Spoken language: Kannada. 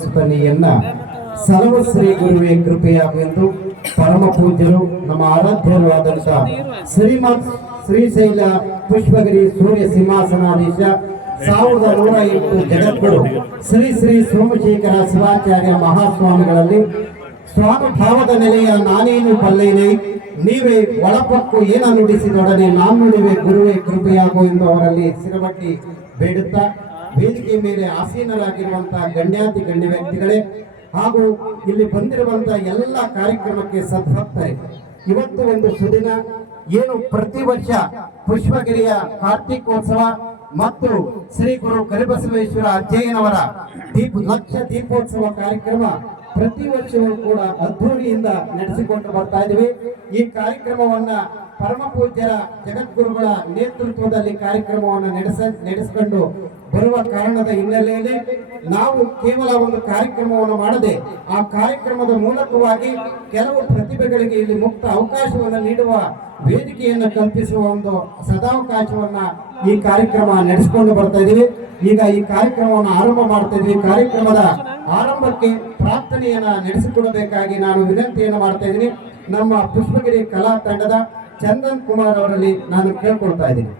ಸುತನಿಯನ್ನ ಸಲವ ಶ್ರೀ ಗುರುವೇ ಕೃಪೆಯಾಗುವೆಂದು ಪರಮ ಪೂಜ್ಯರು, ನಮ್ಮ ಆರಾಧ್ಯರು ಆದಂತ ಶ್ರೀಮತ್ ಶ್ರೀಶೈಲ ಪುಷ್ಪಗಿರಿ ಸೂರ್ಯ ಸಿಂಹಾಸನಾಧೀಶ ಸಾವಿರದ ನೂರ ಎಂಟು ಜಗದ್ಗುರು ಶ್ರೀ ಶ್ರೀ ಸೋಮಶೇಖರ ಶಿವಾಚಾರ್ಯ ಮಹಾಸ್ವಾಮಿಗಳಲ್ಲಿ ಸ್ವಾಮಿ ಭಾವದ ನೆಲೆಯ ನಾನೇನು ಬಲ್ಲೇನೆ ನೀವೇ ಒಳಪಕ್ಕು ಏನ ನುಡಿಸಿದೊಡನೆ ನಾನು ನೀವೇ ಗುರುವೇ, ಕೃಪೆಯಾಗು ಎಂದು ಅವರಲ್ಲಿ ಸಿರಬಟ್ಟಿ ಬೇಡುತ್ತಾ ವೇದಿಕೆ ಮೇಲೆ ಆಸೀನರಾಗಿರುವಂತಹ ಗಣ್ಯಾತಿ ಗಣ್ಯ ವ್ಯಕ್ತಿಗಳೇ ಹಾಗೂ ಇಲ್ಲಿ ಬಂದಿರುವಂತ ಎಲ್ಲ ಕಾರ್ಯಕ್ರಮಕ್ಕೆ ಸದ್ಭಕ್ತರೆ, ಇವತ್ತು ಒಂದು ಸುದಿನ, ಏನು ಪ್ರತಿ ವರ್ಷ ಪುಷ್ಪಗಿರಿಯ ಕಾರ್ತಿಕೋತ್ಸವ ಮತ್ತು ಶ್ರೀ ಗುರು ಕರಿಬಸವೇಶ್ವರ ಅಧ್ಯಯನವರ ದೀಪ, ಲಕ್ಷ ದೀಪೋತ್ಸವ ಕಾರ್ಯಕ್ರಮ ಪ್ರತಿ ವರ್ಷವೂ ಕೂಡ ಅದ್ಧೂರಿಯಿಂದ ನಡೆಸಿಕೊಂಡು ಬರ್ತಾ ಇದ್ದೀವಿ. ಈ ಕಾರ್ಯಕ್ರಮವನ್ನ ಪರಮ ಪೂಜ್ಯರ ಜಗದ್ಗುರುಗಳ ನೇತೃತ್ವದಲ್ಲಿ ಕಾರ್ಯಕ್ರಮವನ್ನು ನಡೆಸ, ನಡೆಸಿಕೊಂಡು ಬರುವ ಕಾರಣದ ಹಿನ್ನೆಲೆಯಲ್ಲಿ ನಾವು ಕೇವಲ ಒಂದು ಕಾರ್ಯಕ್ರಮವನ್ನು ಮಾಡದೆ ಆ ಕಾರ್ಯಕ್ರಮದ ಮೂಲಕವಾಗಿ ಕೆಲವು ಪ್ರತಿಭೆಗಳಿಗೆ ಇಲ್ಲಿ ಮುಕ್ತ ಅವಕಾಶವನ್ನು ನೀಡುವ ವೇದಿಕೆಯನ್ನು ಕಲ್ಪಿಸುವ ಒಂದು ಸದಾವಕಾಶವನ್ನ ಈ ಕಾರ್ಯಕ್ರಮ ನಡೆಸಿಕೊಂಡು ಬರ್ತಾ ಇದ್ದೀವಿ. ಈಗ ಈ ಕಾರ್ಯಕ್ರಮವನ್ನು ಆರಂಭ ಮಾಡ್ತಾ ಇದ್ವಿ ಕಾರ್ಯಕ್ರಮದ ಆರಂಭಕ್ಕೆ ಪ್ರಾರ್ಥನೆಯನ್ನ ನಡೆಸಿಕೊಡಬೇಕಾಗಿ ನಾನು ವಿನಂತಿಯನ್ನು ಮಾಡ್ತಾ ಇದ್ದೀನಿ. ನಮ್ಮ ಪುಷ್ಪಗಿರಿ ಕಲಾ ತಂಡದ ಚಂದನ್ ಕುಮಾರ್ ಅವರಲ್ಲಿ ನಾನು ಕೇಳ್ಕೊಳ್ತಾ ಇದ್ದೀನಿ.